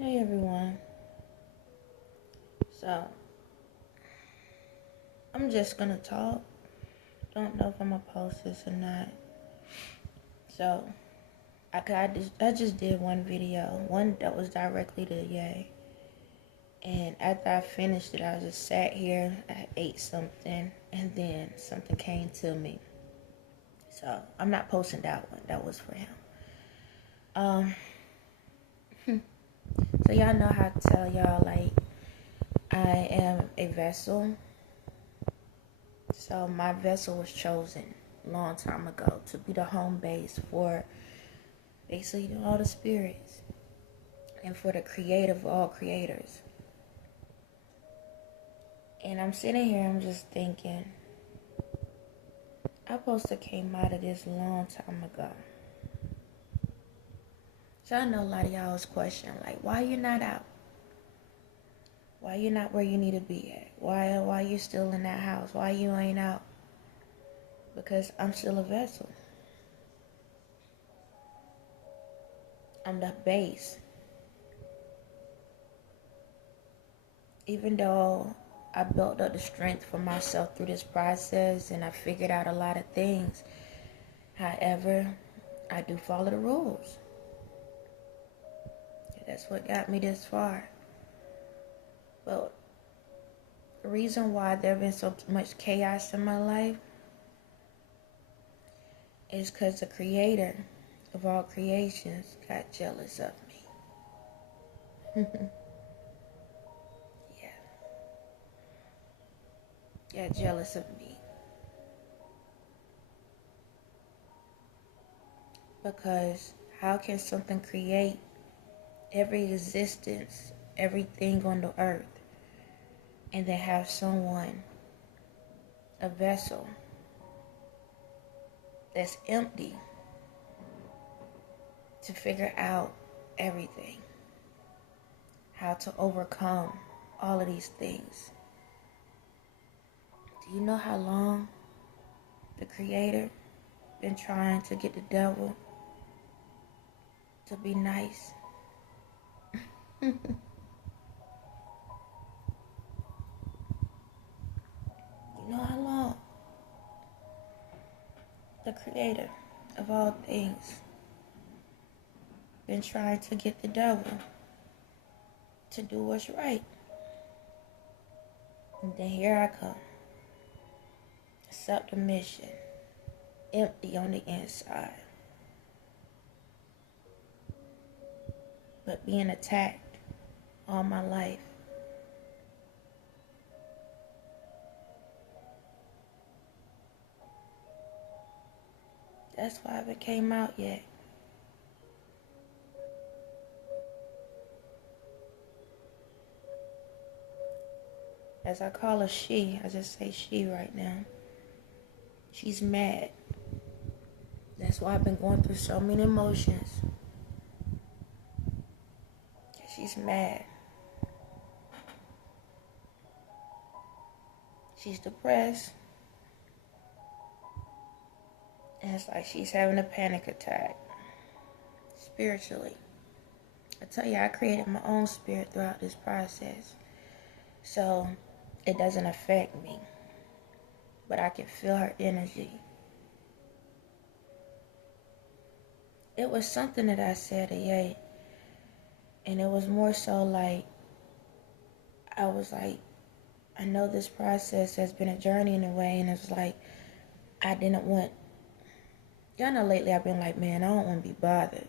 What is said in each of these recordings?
Hey everyone. So, I'm just gonna talk. Don't know if I'm gonna post this or not. So, I just did one video, one that was directly to Ye. And after I finished it, I just sat here, I ate something, and then something came to me. So, I'm not posting that one. That was for him. So y'all know how to tell y'all, like, I am a vessel. So my vessel was chosen a long time ago to be the home base for basically all the spirits and for the creator of all creators. And I'm sitting here, I'm just thinking, I supposed to came out of this a long time ago. So I know a lot of y'all was questioning, like, why you not out? Why you not where you need to be at? Why you still in that house? Why you ain't out? Because I'm still a vessel. I'm the base. Even though I built up the strength for myself through this process and I figured out a lot of things, however, I do follow the rules. That's what got me this far. But the reason why there been so much chaos in my life is because the creator of all creations got jealous of me. Got jealous of me. Because how can something create every existence, everything on the earth, and then have someone, a vessel, that's empty to figure out everything, how to overcome all of these things? Do you know how long the Creator been trying to get the devil to be nice? You know how long the Creator of all things been trying to get the devil to do what's right? And then here I come. Accept the mission. Empty on the inside. But being attacked all my life. That's why I haven't came out yet. As I call her she, I just say she right now. She's mad. That's why I've been going through so many emotions. She's mad. She's depressed. And it's like she's having a panic attack. Spiritually. I tell you, I created my own spirit throughout this process. So it doesn't affect me. But I can feel her energy. It was something that I said to Ye. And it was more so like, I was like, I know this process has been a journey in a way. And it's like, I didn't want, y'all know lately I've been like, man, I don't want to be bothered.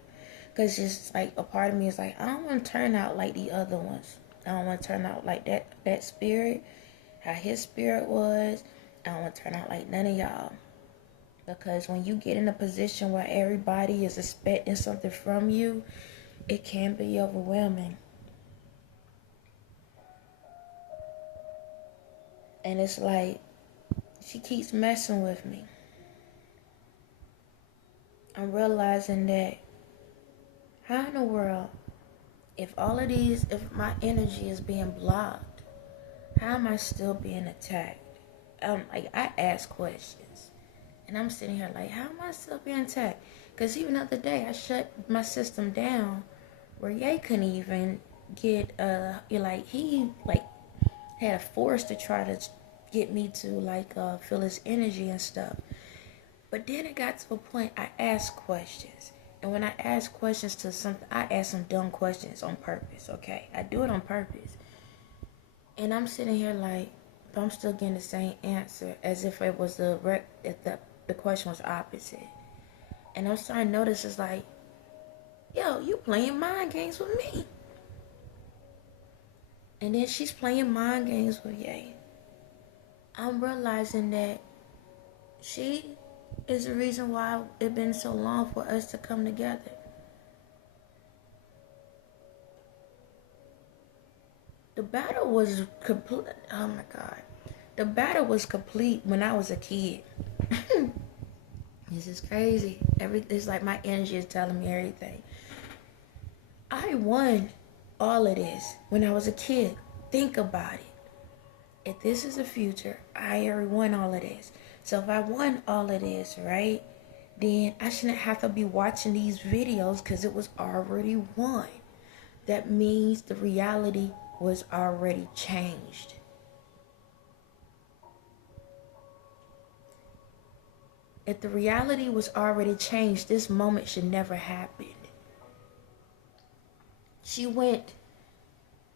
Because just like a part of me is like, I don't want to turn out like the other ones. I don't want to turn out like that spirit, how his spirit was. I don't want to turn out like none of y'all. Because when you get in a position where everybody is expecting something from you, it can be overwhelming. And it's like, she keeps messing with me. I'm realizing that, how in the world, if my energy is being blocked, how am I still being attacked? Like, I ask questions. And I'm sitting here like, how am I still being attacked? Because even the other day, I shut my system down where Ye couldn't even get like he like had a force to try to get me to like feel his energy and stuff. But then it got to a point I asked questions. And when I ask questions to something, I ask some dumb questions on purpose, okay? I do it on purpose. And I'm sitting here like, but I'm still getting the same answer as if it was the question was opposite. And I'm starting to notice it's like, yo, you playing mind games with me. And then she's playing mind games with Ye. I'm realizing that she is the reason why it's been so long for us to come together. The battle was complete. Oh my God. The battle was complete when I was a kid. This is crazy. It's like my energy is telling me everything. I won all of this when I was a kid. Think about it. If this is the future, I already won all of this. So if I won all of this, right, then I shouldn't have to be watching these videos because it was already won. That means the reality was already changed. If the reality was already changed, this moment should never happen. She went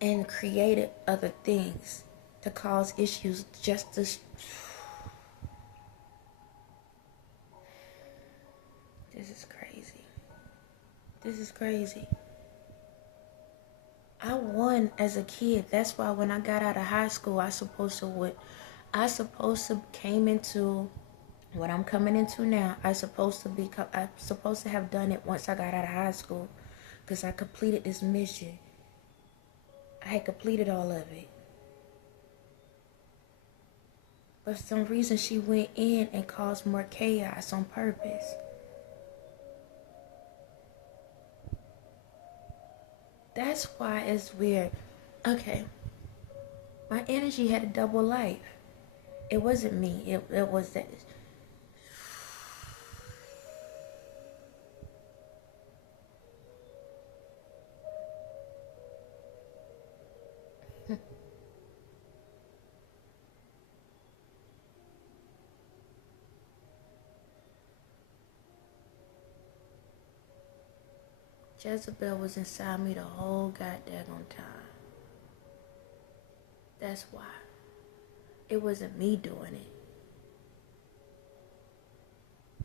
and created other things to cause issues just to... This is crazy. This is crazy. I won as a kid. That's why when I got out of high school, I supposed to came into what I'm coming into now. I supposed to have done it once I got out of high school, because I completed this mission. I had completed all of it. But for some reason, she went in and caused more chaos on purpose. That's why it's weird. Okay. My energy had a double life. It wasn't me. It was that. Jezebel was inside me the whole goddamn time. That's why. It wasn't me doing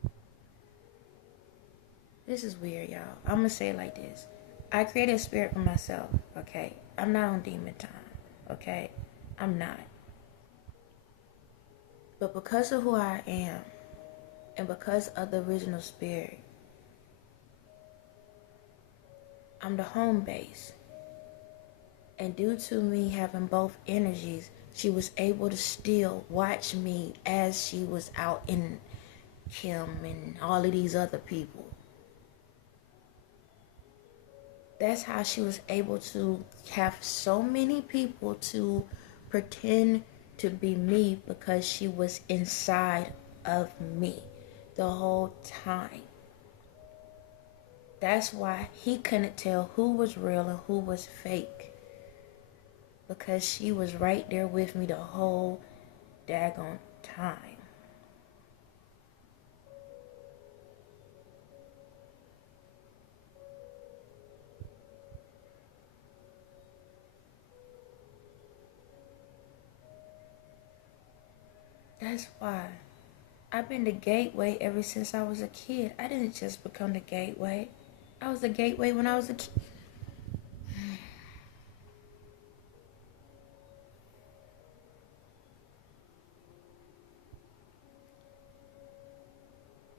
it. This is weird, y'all. I'm gonna say it like this. I created a spirit for myself, okay? I'm not on demon time, okay? I'm not. But because of who I am, and because of the original spirit, I'm the home base. And due to me having both energies, she was able to still watch me as she was out in Kim and all of these other people. That's how she was able to have so many people to pretend to be me, because she was inside of me the whole time. That's why he couldn't tell who was real and who was fake, because she was right there with me the whole daggone time. That's why I've been the gateway ever since I was a kid. I didn't just become the gateway. I was the gateway when I was a kid.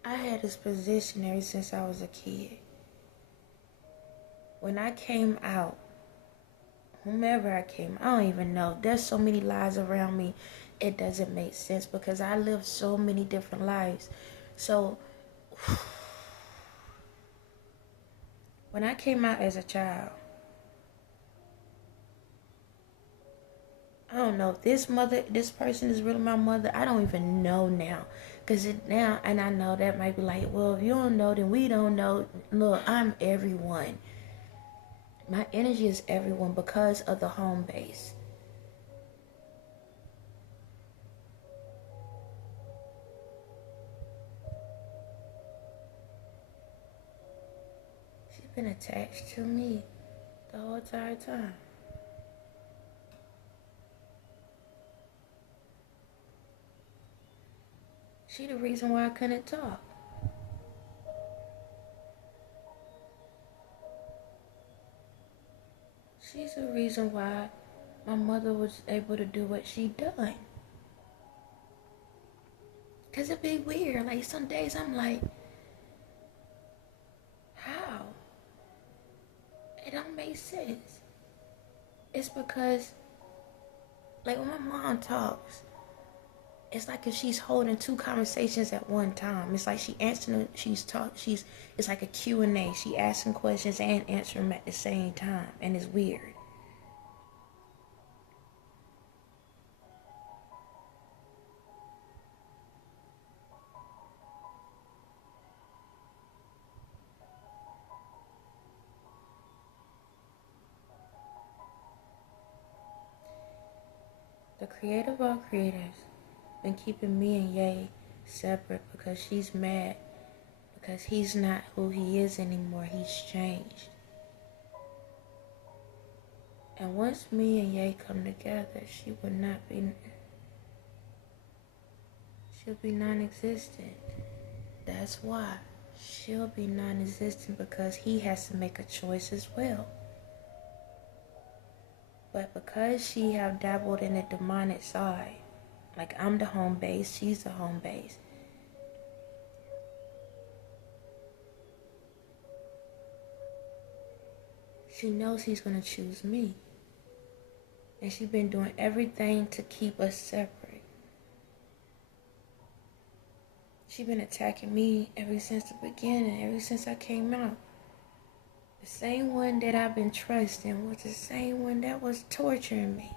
I had this position ever since I was a kid. When I came out, whomever I came, I don't even know. There's so many lies around me. It doesn't make sense because I lived so many different lives. So when I came out as a child, I don't know if this person is really my mother. I don't even know now. Because now, and I know that might be like, well, if you don't know, then we don't know. Look, I'm everyone. My energy is everyone because of the home base. She's been attached to me the whole entire time. She the reason why I couldn't talk. She's the reason why my mother was able to do what she done. Cause it be weird. Like some days I'm like, how? It don't make sense. It's because, like when my mom talks, it's like if she's holding two conversations at one time. It's like it's like a Q&A. She asking questions and answering them at the same time. And it's weird. The creator of all creators been keeping me and Ye separate because she's mad because he's not who he is anymore. He's changed. And once me and Ye come together, she'll be non-existent. That's why she'll be non-existent, because he has to make a choice as well. But because she have dabbled in the demonic side, like I'm the home base, she's the home base, she knows he's gonna choose me. And she's been doing everything to keep us separate. She's been attacking me ever since the beginning, ever since I came out. The same one that I've been trusting was the same one that was torturing me.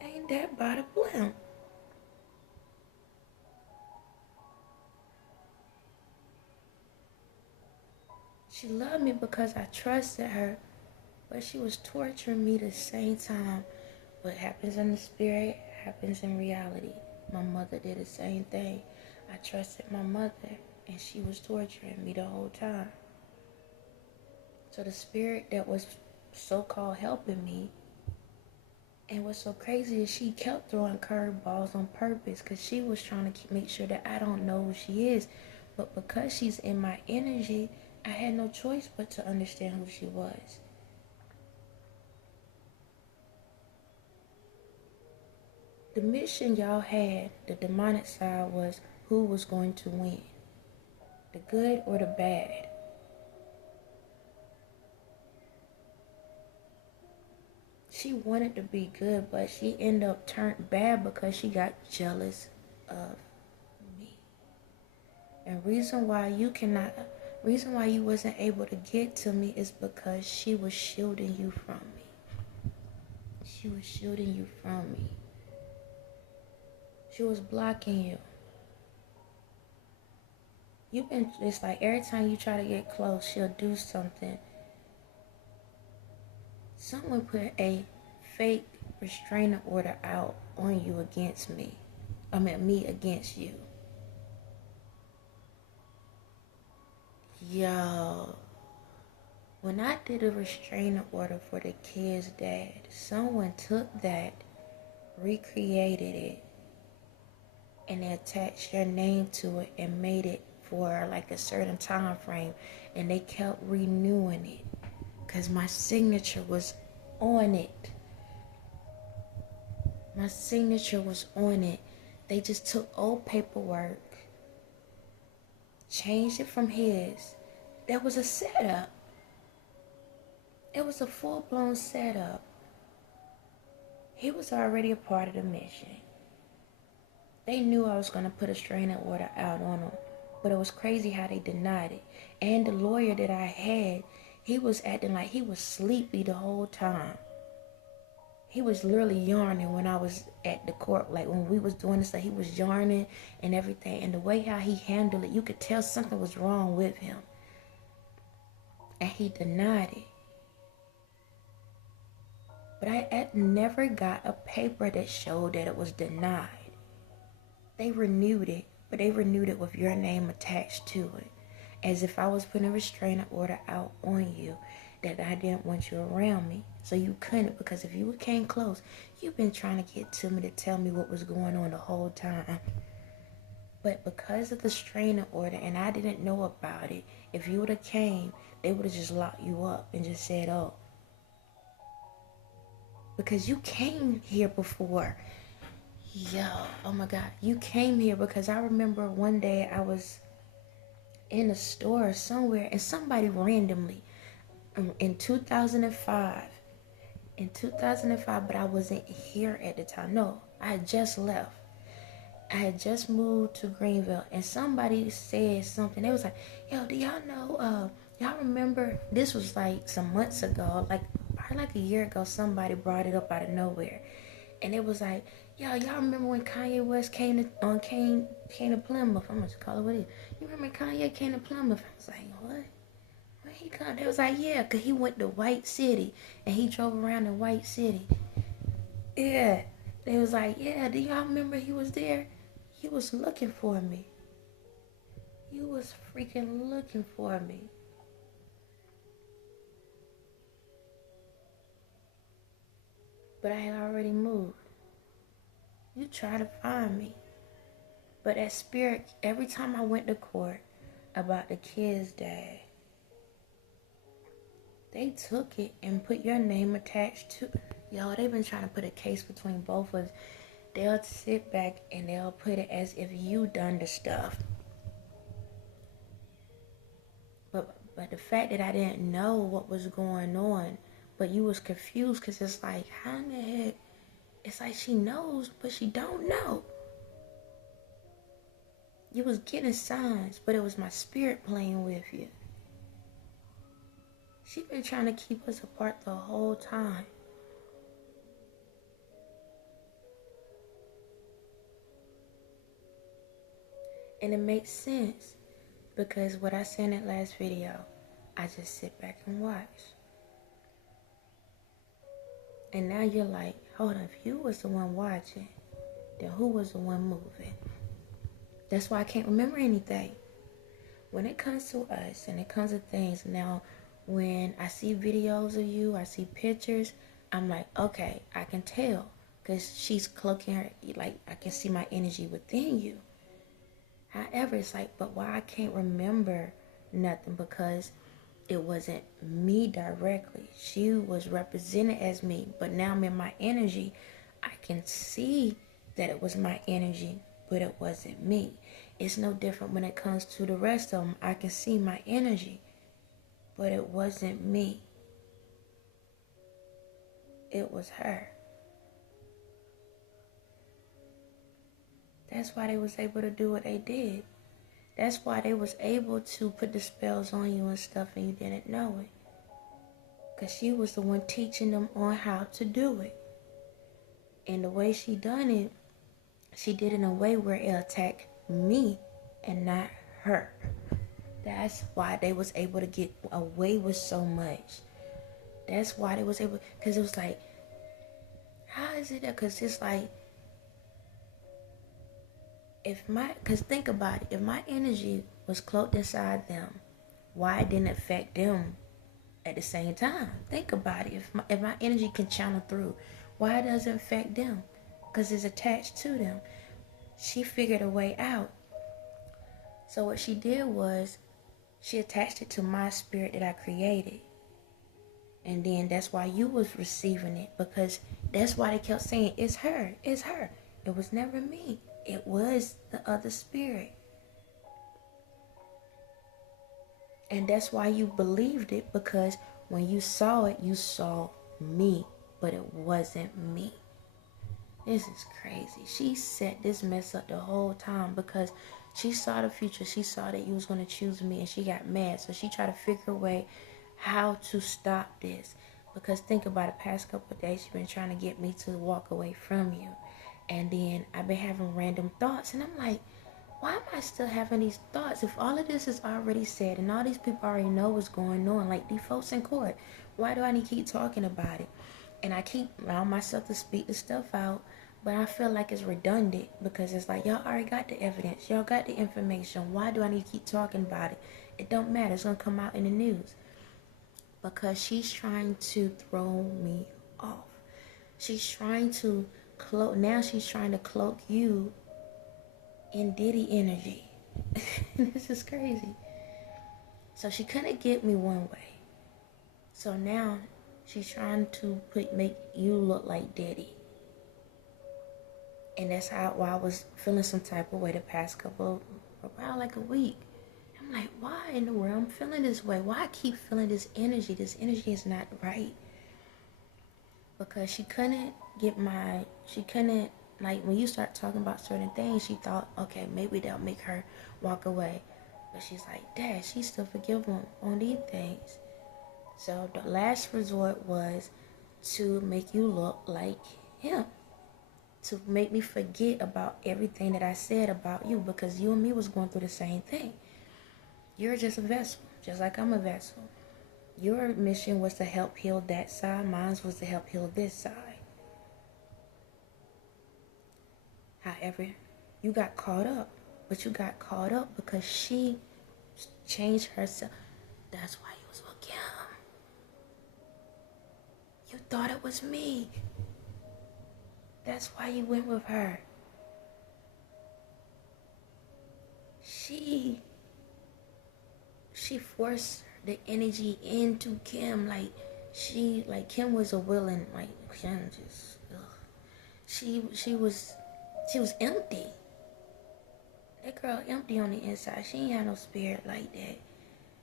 Ain't that by the blimp? She loved me because I trusted her, but she was torturing me the same time. What happens in the spirit happens in reality. My mother did the same thing. I trusted my mother, and she was torturing me the whole time. So the spirit that was so-called helping me, and what's so crazy is she kept throwing curveballs on purpose, because she was trying to make sure that I don't know who she is. But because she's in my energy, I had no choice but to understand who she was. The mission y'all had, the demonic side, was who was going to win, the good or the bad. She wanted to be good, but she ended up turned bad because she got jealous of me. And reason why you wasn't able to get to me is because she was shielding you from me. She was shielding you from me. She was blocking you. It's like every time you try to get close, she'll do something. Someone put a fake restraining order out on you against me. Me against you. Yo, when I did a restraining order for the kid's dad, someone took that, recreated it, and they attached your name to it and made it for like a certain time frame, and they kept renewing it because my signature was on it. My signature was on it. They just took old paperwork, changed it from his. There was a setup. It was a full-blown setup. He was already a part of the mission. They knew I was going to put a restraining order out on him, but it was crazy how they denied it. And the lawyer that I had, he was acting like he was sleepy the whole time. He was literally yarning when I was at the court. Like when we was doing this, he was yarning and everything. And the way how he handled it, you could tell something was wrong with him. and he denied it. But I never got a paper that showed that it was denied. They renewed it, but they renewed it with your name attached to it, as if I was putting a restraining order out on you, that I didn't want you around me. So you couldn't, because if you came close, you've been trying to get to me to tell me what was going on the whole time. But because of the restraining order, and I didn't know about it, if you would have came, they would have just locked you up and just said, oh, because you came here before. Yo, oh my God, you came here because I remember one day I was in a store somewhere and somebody randomly in 2005, but I wasn't here at the time. No, I had just left. I had just moved to Greenville, and somebody said something. They was like, yo, do y'all know, y'all remember, this was like some months ago, like probably like a year ago, somebody brought it up out of nowhere. And it was like, yo, y'all remember when Kanye West came to Plymouth? I'm gonna call it what it is. You remember Kanye came to Plymouth? I was like, what? When he come? They was like, yeah, cause he went to White City and he drove around in White City. Yeah. They was like, yeah, do y'all remember he was there? He was looking for me. He was freaking looking for me. But I had already moved. You try to find me. But that spirit, every time I went to court about the kid's dad, they took it and put your name attached to it. Yo, they've been trying to put a case between both of us. They'll sit back and they'll put it as if you done the stuff. But the fact that I didn't know what was going on, but you was confused, because it's like, how in the heck? It's like she knows, but she don't know. You was getting signs, but it was my spirit playing with you. She been trying to keep us apart the whole time. And it makes sense, because what I said in that last video, I just sit back and watch. And now you're like, hold on, if you was the one watching, then who was the one moving? That's why I can't remember anything. When it comes to us and it comes to things, now when I see videos of you, I see pictures, I'm like, okay, I can tell, because she's cloaking her, like I can see my energy within you. However, it's like, but why I can't remember nothing? Because it wasn't me directly. She was represented as me, but now I'm in my energy. I can see that it was my energy, but it wasn't me. It's no different when it comes to the rest of them. I can see my energy, but it wasn't me. It was her. That's why they was able to do what they did. That's why they was able to put the spells on you and stuff and you didn't know it. Because she was the one teaching them on how to do it. And the way she done it, she did it in a way where it attacked me and not her. That's why they was able to get away with so much. That's why they was able, because it was like, how is it that, because it's like, because think about it, if my energy was cloaked inside them, why it didn't affect them at the same time? Think about it. If my energy can channel through, why does it affect them? Because it's attached to them. She figured a way out. So what she did was, she attached it to my spirit that I created. And then that's why you was receiving it, because that's why they kept saying, it's her, it's her. It was never me. It was the other spirit. And that's why you believed it, because when you saw it, you saw me, but it wasn't me. This is crazy. She set this mess up the whole time because she saw the future. She saw that you was going to choose me, and she got mad. So she tried to figure a way how to stop this. Because think about it, past couple of days, she's been trying to get me to walk away from you. And then I've been having random thoughts, and I'm like, why am I still having these thoughts if all of this is already said and all these people already know what's going on? Like these folks in court, why do I need to keep talking about it? And I keep allowing myself to speak the stuff out, but I feel like it's redundant because it's like y'all already got the evidence, y'all got the information. Why do I need to keep talking about it? It don't matter. It's gonna come out in the news because she's trying to throw me off. She's trying to cloak. Now she's trying to cloak you in Diddy energy. This is crazy. So she couldn't get me one way. So now she's trying to make you look like Diddy. And that's why I was feeling some type of way the past around like a week. I'm like, why in the world I'm feeling this way? Why I keep feeling this energy? This energy is not right. Because she couldn't, like when you start talking about certain things, she thought, okay, maybe that'll make her walk away. But she's like, Dad, she's still forgiving on these things. So the last resort was to make you look like him. To make me forget about everything that I said about you, because you and me was going through the same thing. You're just a vessel, just like I'm a vessel. Your mission was to help heal that side. Mine was to help heal this side. However, you got caught up. But you got caught up because she changed herself. That's why you was with Kim. You thought it was me. That's why you went with her. She forced the energy into Kim. Like Kim was a willing, like Kim just, she was empty. That girl empty on the inside. She ain't had no spirit like that.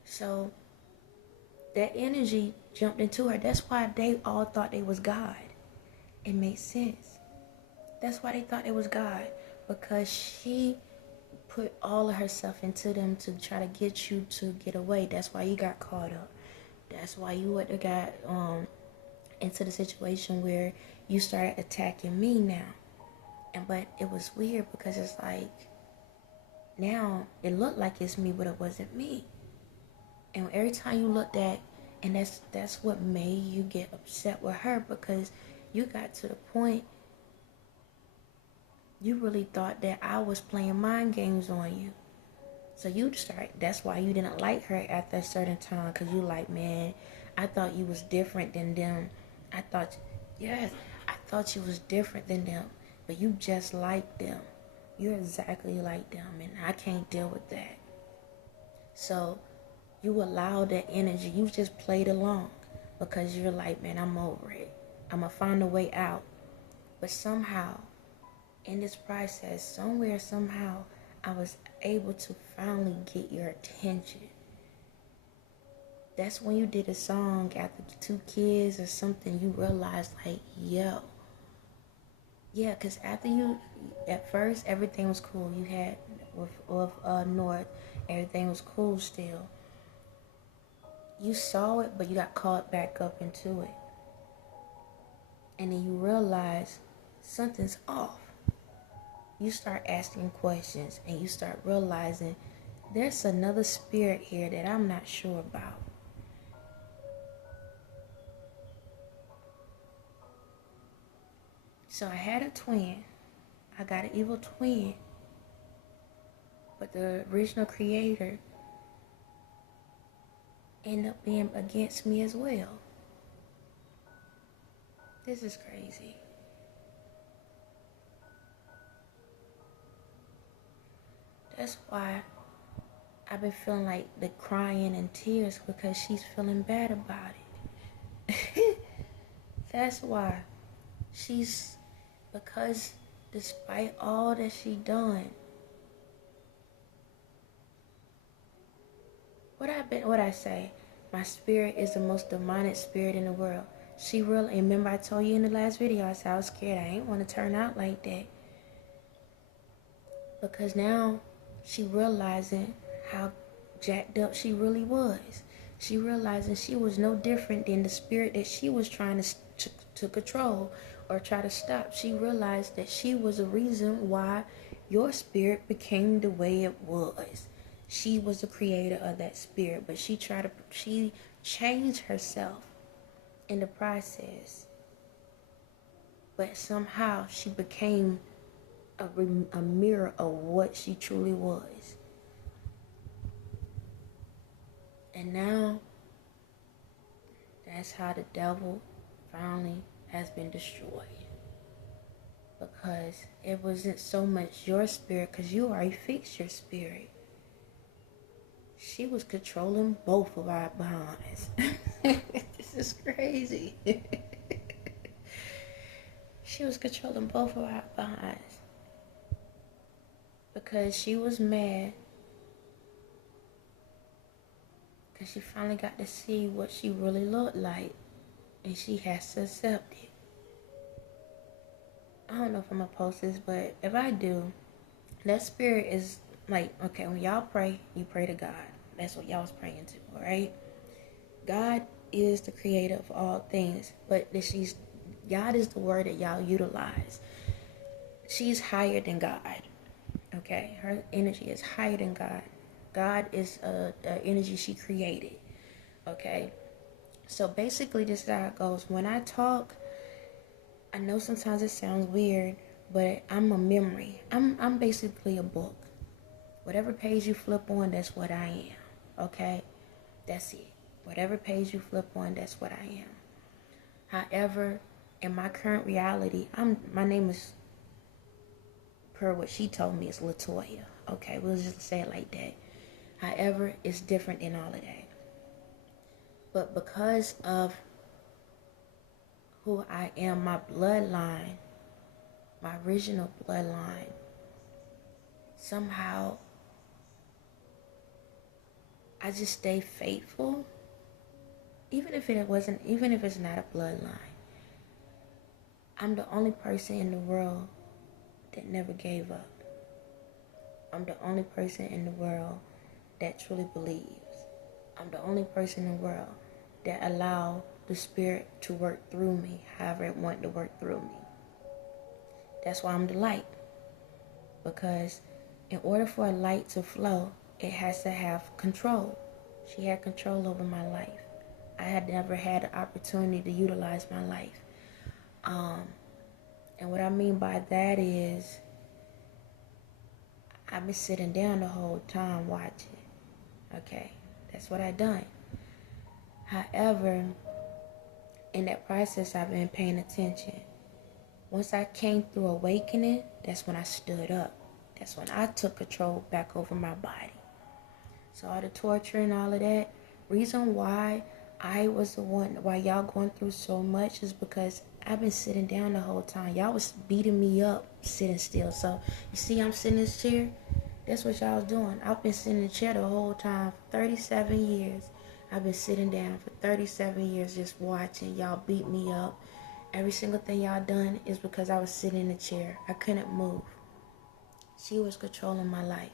So that energy jumped into her. That's why they all thought they was God. It made sense. That's why they thought it was God. Because she put all of herself into them to try to get you to get away. That's why you got caught up. That's why you would have got into the situation where you started attacking me now. But it was weird because it's like, now it looked like it's me, but it wasn't me. And every time you looked at, and that's what made you get upset with her, because you got to the point you really thought that I was playing mind games on you. So that's why you didn't like her after a certain time, because you like, man, I thought you was different than them. I thought you was different than them, but you just like them. You're exactly like them, and I can't deal with that. So you allowed that energy. You just played along because you're like, man, I'm over it. I'm going to find a way out. But somehow, in this process, somehow, I was able to finally get your attention. That's when you did a song after 2 kids or something. You realized, like, yo. Yeah, because at first, everything was cool. You had, with North, everything was cool still. You saw it, but you got caught back up into it. And then you realize something's off. You start asking questions, and you start realizing there's another spirit here that I'm not sure about. So I had a twin. I got an evil twin. But the original creator ended up being against me as well. This is crazy. That's why I've been feeling like the crying and tears, because she's feeling bad about it. That's why. Because despite all that she done, what I say, my spirit is the most demonic spirit in the world. And remember I told you in the last video, I said I was scared. I ain't want to turn out like that. Because now she realizing how jacked up she really was. She realizing she was no different than the spirit that she was trying to control or try to stop. She realized that she was the reason why Your spirit became the way it was. She was the creator of that spirit, but she changed herself in the process. But somehow she became a mirror of what she truly was. And now, that's how the devil finally has been destroyed. Because it wasn't so much your spirit, because you already fixed your spirit. She was controlling both of our behinds. This is crazy. She was controlling both of our behinds. Because she was mad. Because she finally got to see what she really looked like. And she has to accept it. I don't know if I'm going to post this, but if I do, that spirit is like, okay, when y'all pray, you pray to God. That's what y'all was praying to, alright? God is the creator of all things, but God is the word that y'all utilize. She's higher than God, okay? Her energy is higher than God. God is a energy she created, okay? So basically, this is how it goes. When I talk, I know sometimes it sounds weird, but I'm a memory. I'm basically a book. Whatever page you flip on, that's what I am. Okay? That's it. Whatever page you flip on, that's what I am. However, in my current reality, my name is, per what she told me, is Latoya. Okay, we'll just say it like that. However, it's different than all of that. But because of who I am, my bloodline, my original bloodline, somehow I just stay faithful, even if it's not a bloodline. I'm the only person in the world that never gave up. I'm the only person in the world that truly believes. I'm the only person in the world that allowed the spirit to work through me however it wanted to work through me. That's why I'm the light. Because in order for a light to flow, it has to have control. She had control over my life. I had never had the opportunity to utilize my life. And what I mean by that is, I've been sitting down the whole time watching. Okay, that's what I done. However, in that process, I've been paying attention. Once I came through awakening, that's when I stood up. That's when I took control back over my body. So all the torture and all of that, reason why I was the one, why y'all going through so much is because I've been sitting down the whole time. Y'all was beating me up sitting still. So you see I'm sitting in this chair? That's what y'all was doing. I've been sitting in the chair the whole time for 37 years. I've been sitting down for 37 years just watching y'all beat me up. Every single thing y'all done is because I was sitting in the chair. I couldn't move. She was controlling my life.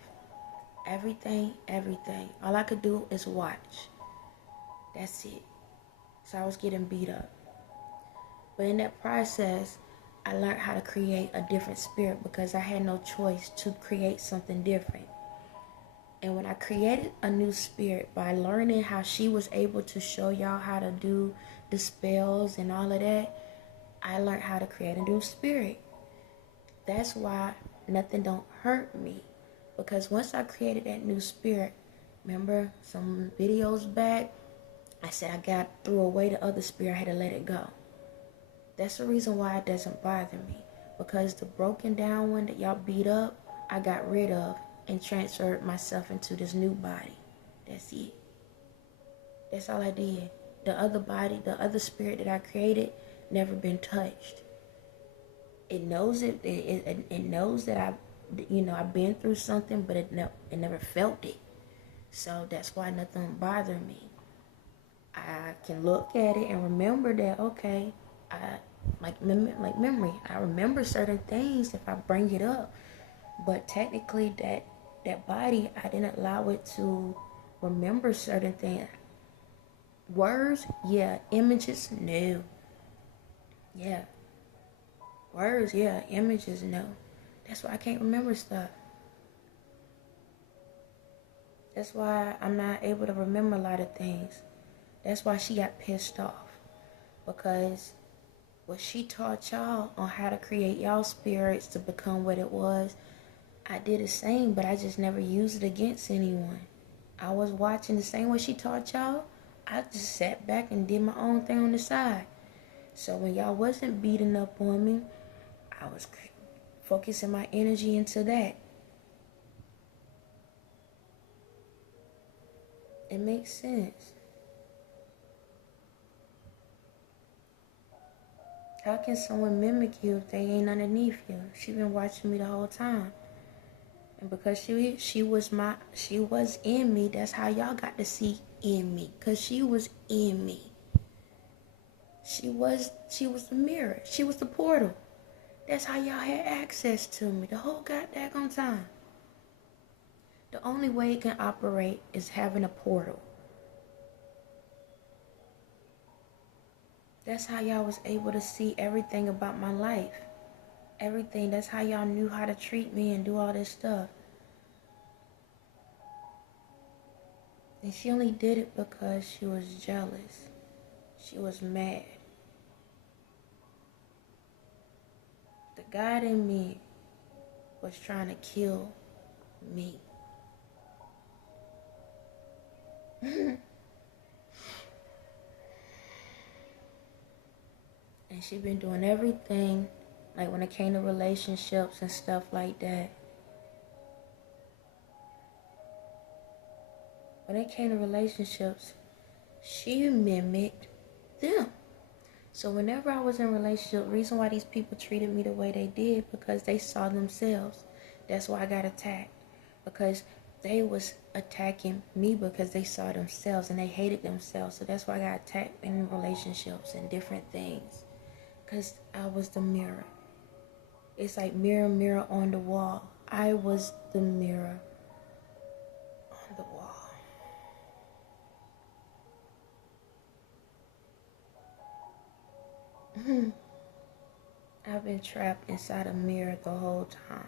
Everything. All I could do is watch. That's it. So I was getting beat up. But in that process, I learned how to create a different spirit because I had no choice to create something different. And when I created a new spirit by learning how she was able to show y'all how to do the spells and all of that, I learned how to create a new spirit. That's why nothing don't hurt me. Because once I created that new spirit, remember some videos back, I said I threw away the other spirit, I had to let it go. That's the reason why it doesn't bother me. Because the broken down one that y'all beat up, I got rid of and transferred myself into this new body. That's it. That's all I did. The other body, the other spirit that I created, never been touched. It knows it. It knows that I've been through something, but it never felt it. So that's why nothing bothered me. I can look at it and remember that, okay, like memory. I remember certain things if I bring it up, but technically that body, I didn't allow it to remember certain things. Words, yeah. Images, no. Yeah. Words, yeah. Images, no. That's why I can't remember stuff. That's why I'm not able to remember a lot of things. That's why she got pissed off. Because what she taught y'all on how to create y'all spirits to become what it was, I did the same, but I just never used it against anyone. I was watching the same way she taught y'all. I just sat back and did my own thing on the side. So when y'all wasn't beating up on me, I was focusing my energy into that. It makes sense. How can someone mimic you if they ain't underneath you? She been watching me the whole time. And because she was in me, that's how y'all got to see in me. Because she was in me. She was the mirror. She was the portal. That's how y'all had access to me the whole goddamn time. The only way it can operate is having a portal. That's how y'all was able to see everything about my life. Everything. That's how y'all knew how to treat me and do all this stuff. And she only did it because she was jealous. She was mad. The God in me was trying to kill me. And she been doing everything, like when it came to relationships and stuff like that. When it came to relationships, she mimicked them. So whenever I was in a relationship, the reason why these people treated me the way they did, because they saw themselves. That's why I got attacked. Because they was attacking me because they saw themselves and they hated themselves. So that's why I got attacked in relationships and different things. Because I was the mirror. It's like mirror, mirror on the wall. I was the mirror on the wall. I've been trapped inside a mirror the whole time.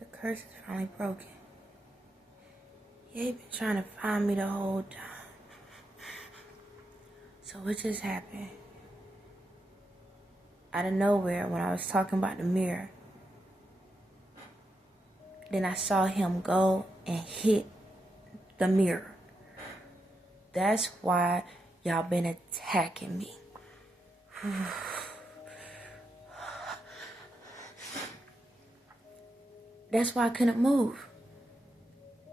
The curse is finally broken. He been trying to find me the whole time. So what just happened? Out of nowhere, when I was talking about the mirror, then I saw him go and hit the mirror. That's why y'all been attacking me. That's why I couldn't move.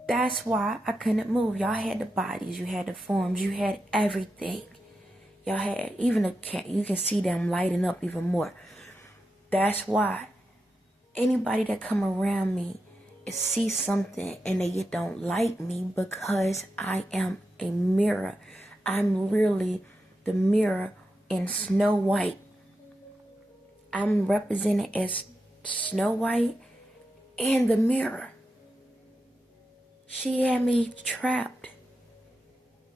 That's why I couldn't move. Y'all had the bodies, you had the forms, you had everything. Y'all had even the cat. You can see them lighting up even more. That's why anybody that come around me see something and they don't like me, because I am a mirror. I'm really the mirror in Snow White. I'm represented as Snow White and the mirror. She had me trapped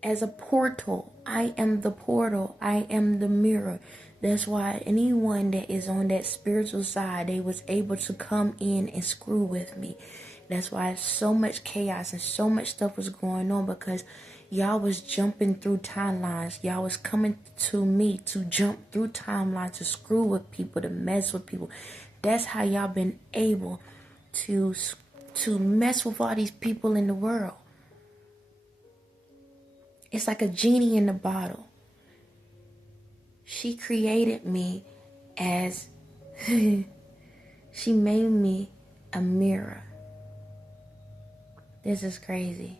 as a portal. I am the portal. I am the mirror. That's why anyone that is on that spiritual side, they was able to come in and screw with me. That's why so much chaos and so much stuff was going on, because y'all was jumping through timelines. Y'all was coming to me to jump through timelines, to screw with people, to mess with people. That's how y'all been able to mess with all these people in the world. It's like a genie in the bottle. She created me as she made me a mirror. This is crazy.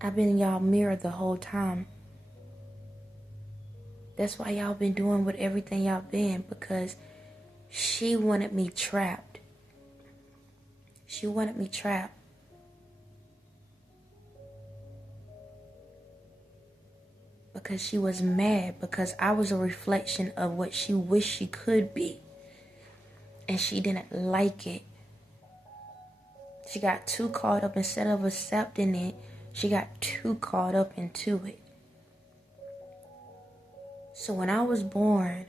I've been in y'all mirror the whole time. That's why y'all been doing with everything y'all been, because she wanted me trapped. She wanted me trapped. Because she was mad, because I was a reflection of what she wished she could be. And she didn't like it. She got too caught up. Instead of accepting it, she got too caught up into it. So when I was born,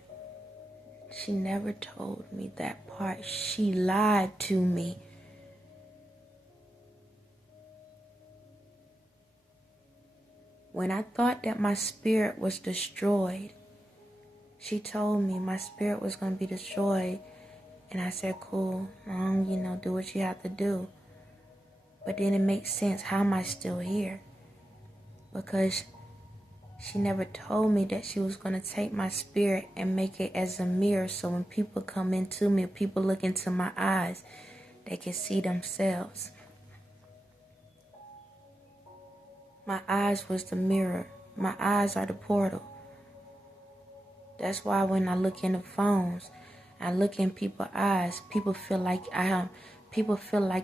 she never told me that part. She lied to me. When I thought that my spirit was destroyed, she told me my spirit was going to be destroyed. And I said, cool, do what you have to do. But then it makes sense. How am I still here? Because she never told me that she was going to take my spirit and make it as a mirror. So when people come into me, people look into my eyes, they can see themselves. My eyes was the mirror. My eyes are the portal. That's why when I look in the phones, I look in people's eyes, people feel like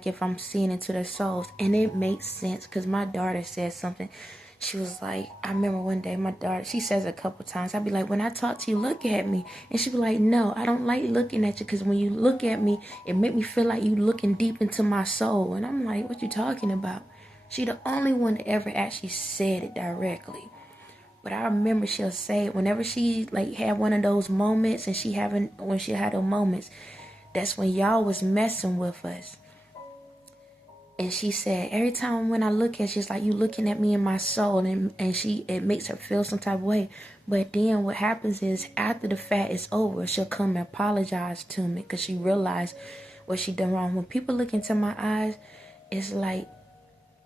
if I'm seeing into their souls. And it makes sense, because my daughter said something. She was like, I remember one day my daughter, she says it a couple times. I'd be like, when I talk to you, look at me. And she'd be like, no, I don't like looking at you, because when you look at me, it make me feel like you looking deep into my soul. And I'm like, what you talking about? She the only one that ever actually said it directly. But I remember she'll say it whenever she had one of those moments, and when she had those moments, that's when y'all was messing with us. And she said, every time when I look at you, it's like you looking at me in my soul, and it makes her feel some type of way. But then what happens is, after the fact is over, she'll come and apologize to me, because she realized what she done wrong. When people look into my eyes, it's like,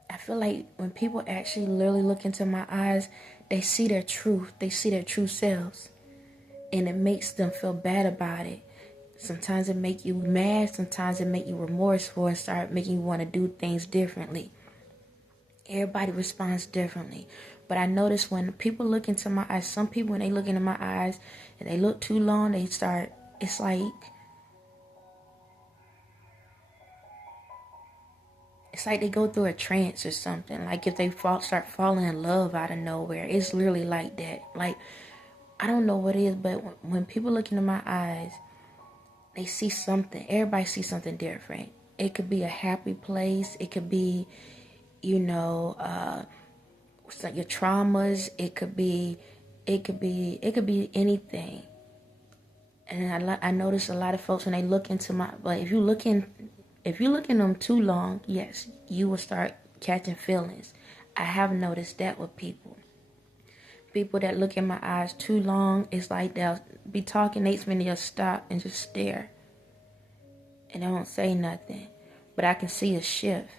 I feel like when people actually literally look into my eyes, they see their truth. They see their true selves. And it makes them feel bad about it. Sometimes it make you mad. Sometimes it make you remorseful and start making you want to do things differently. Everybody responds differently. But I notice when people look into my eyes, some people, when they look into my eyes and they look too long, it's like they go through a trance or something. Like if they start falling in love out of nowhere. It's literally like that. Like, I don't know what it is, but when people look into my eyes, they see something. Everybody sees something different. It could be a happy place. It could be, your traumas. It could be anything. And I notice a lot of folks when they look into but if you look in them too long, yes, you will start catching feelings. I have noticed that with people. People that look in my eyes too long, it's like they'll be talking, next minute they'll stop and just stare. And they won't say nothing. But I can see a shift.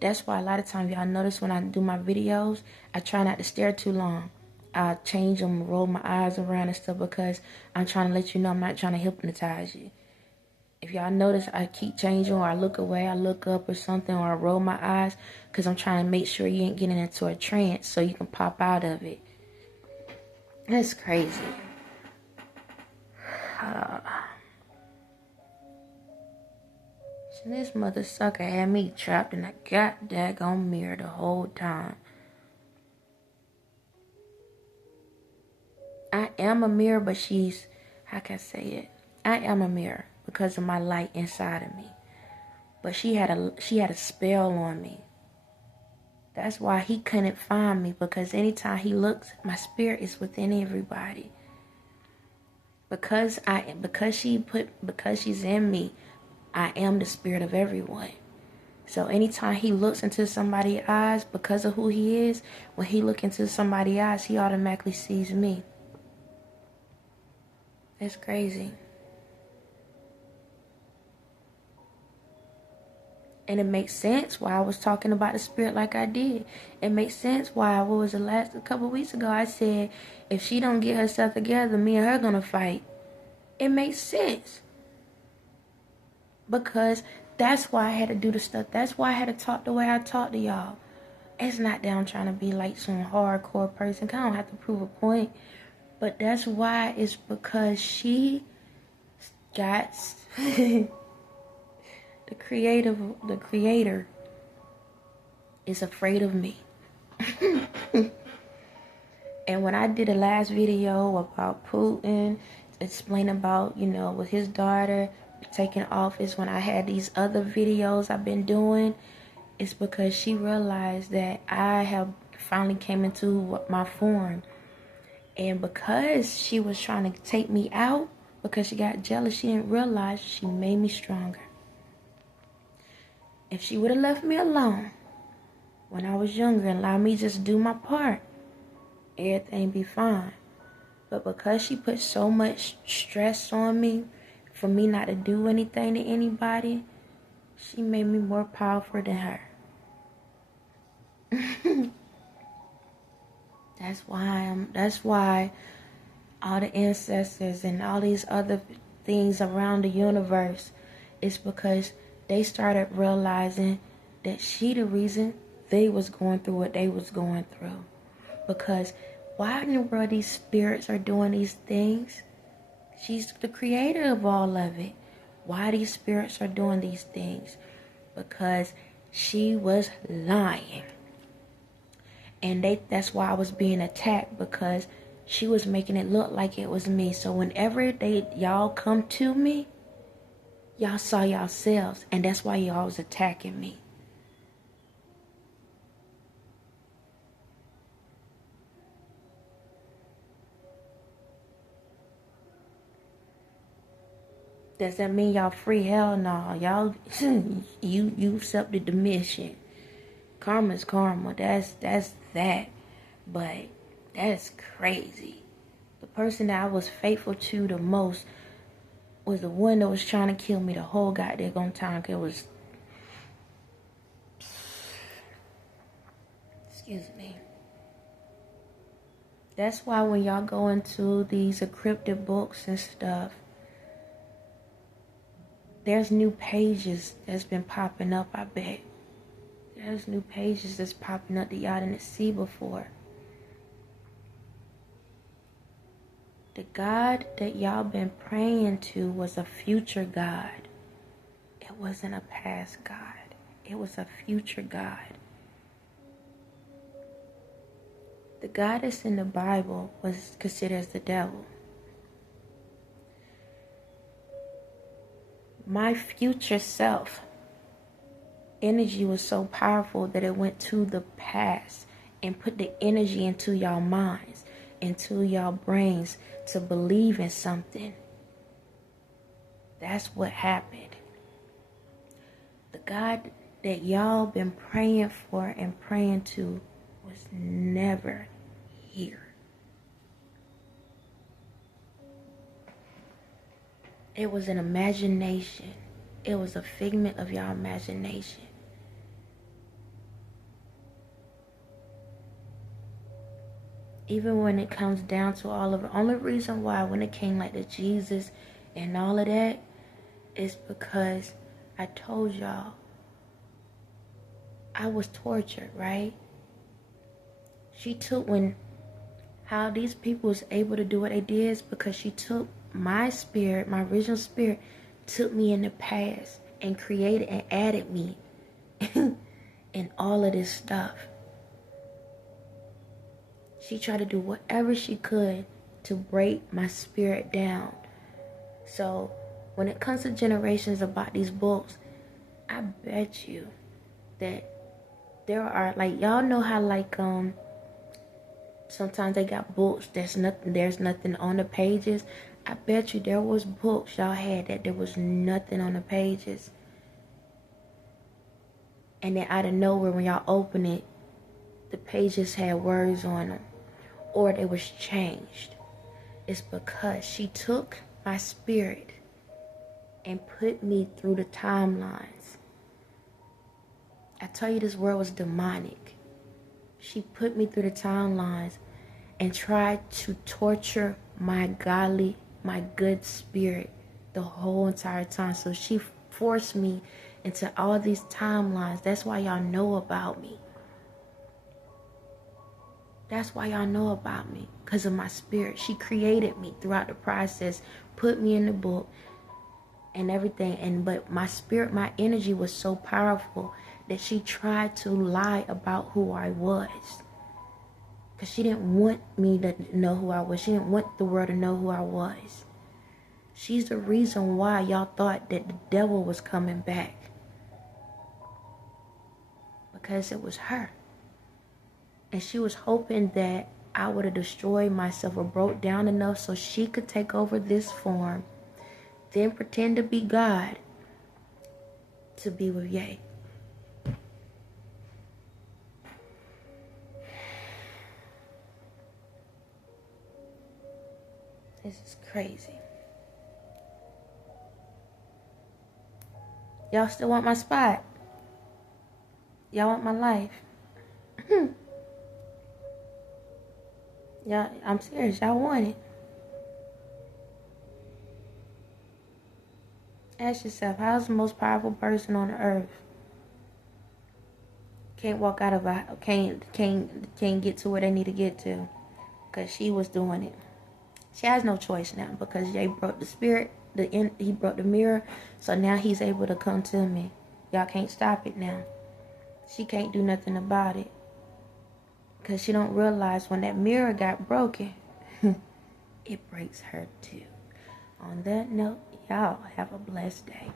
That's why a lot of times y'all notice when I do my videos, I try not to stare too long. I change them, roll my eyes around and stuff, because I'm trying to let you know I'm not trying to hypnotize you. If y'all notice, I keep changing, or I look away, I look up or something, or I roll my eyes, because I'm trying to make sure you ain't getting into a trance so you can pop out of it. That's crazy. So this mother sucker had me trapped in a goddamn mirror the whole time. I am a mirror, but how can I say it? I am a mirror because of my light inside of me. But she had a spell on me. That's why he couldn't find me, because anytime he looks, my spirit is within everybody. Because she's in me, I am the spirit of everyone. So anytime he looks into somebody's eyes, because of who he is, when he look into somebody's eyes, he automatically sees me. That's crazy. And it makes sense why I was talking about the spirit like I did. It makes sense why, what was the last, a couple weeks ago, I said, if she don't get herself together, me and her gonna fight. It makes sense. Because that's why I had to do the stuff. That's why I had to talk the way I talk to y'all. It's not that I'm trying to be like some hardcore person, 'cause I don't have to prove a point. But that's why, it's because she got the creator is afraid of me. And when I did the last video about Putin, explain about, with his daughter taking office, when I had these other videos I've been doing, it's because she realized that I have finally came into my form. And because she was trying to take me out, because she got jealous, she didn't realize she made me stronger. If she would have left me alone when I was younger and allowed me just do my part, everything be fine. But because she put so much stress on me for me not to do anything to anybody, she made me more powerful than her. That's why all the ancestors and all these other things around the universe, is because they started realizing that she the reason they was going through what they was going through. Because why in the world these spirits are doing these things? She's the creator of all of it. Why these spirits are doing these things? Because she was lying. And that's why I was being attacked, because she was making it look like it was me. So whenever y'all come to me, y'all saw yourselves, and that's why y'all was attacking me. Does that mean y'all free? Hell no. Y'all, you accepted the mission. Karma's karma. That's that. But that's crazy. The person that I was faithful to the most was the one that was trying to kill me the whole goddamn time. It was, excuse me. That's why when y'all go into these encrypted books and stuff, there's new pages that's been popping up, I bet. There's new pages that's popping up that y'all didn't see before. The God that y'all been praying to was a future God. It wasn't a past God. It was a future God. The God that's in the Bible was considered as the devil. My future self energy was so powerful that it went to the past and put the energy into y'all minds, into y'all brains, to believe in something. That's what happened. The God that y'all been praying for and praying to was never here. It was an imagination. It was a figment of y'all imagination. Even when it comes down to all of it, only reason why when it came like to Jesus and all of that is because I told y'all I was tortured, right? She took how these people was able to do what they did is because she took my spirit, my original spirit, took me in the past and created and added me in all of this stuff. She tried to do whatever she could to break my spirit down. So when it comes to generations about these books, I bet you that there are, like, y'all know how like sometimes they got books there's nothing on the pages. I bet you there was books y'all had that there was nothing on the pages. And then out of nowhere, when y'all open it, the pages had words on them. Or they was changed. It's because she took my spirit and put me through the timelines. I tell you, this world was demonic. She put me through the timelines and tried to torture my godly, my good spirit the whole entire time. So she forced me into all these timelines. That's why y'all know about me. That's why y'all know about me, because of my spirit. She created me throughout the process, put me in the book and everything. But my spirit, my energy was so powerful that she tried to lie about who I was. Because she didn't want me to know who I was. She didn't want the world to know who I was. She's the reason why y'all thought that the devil was coming back. Because it was her. And she was hoping that I would have destroyed myself or broke down enough so she could take over this form, then pretend to be God to be with Ye. This is crazy. Y'all still want my spot? Y'all want my life? Y'all, I'm serious. Y'all want it. Ask yourself, how's the most powerful person on the earth? Can't walk out of a can't get to where they need to get to, because she was doing it. She has no choice now, because Jay broke the spirit. He broke the mirror, so now he's able to come to me. Y'all can't stop it now. She can't do nothing about it, because she don't realize when that mirror got broken, it breaks her too. On that note, y'all have a blessed day.